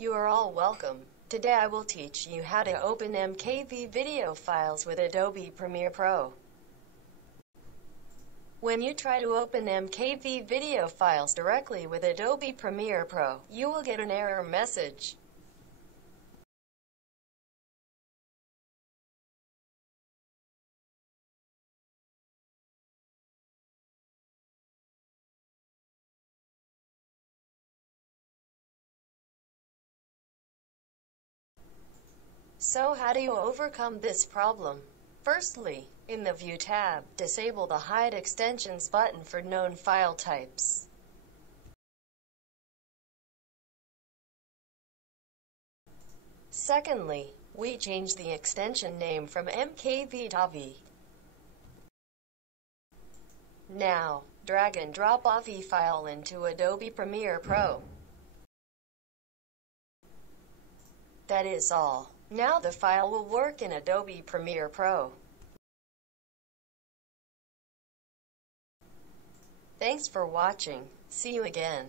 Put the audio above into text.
You are all welcome. Today I will teach you how to open MKV video files with Adobe Premiere Pro. When you try to open MKV video files directly with Adobe Premiere Pro, you will get an error message. So how do you overcome this problem? Firstly, in the View tab, disable the Hide Extensions button for known file types. Secondly, we change the extension name from MKV to AVI. Now, drag and drop AVI file into Adobe Premiere Pro. That is all. Now the file will work in Adobe Premiere Pro. Thanks for watching. See you again.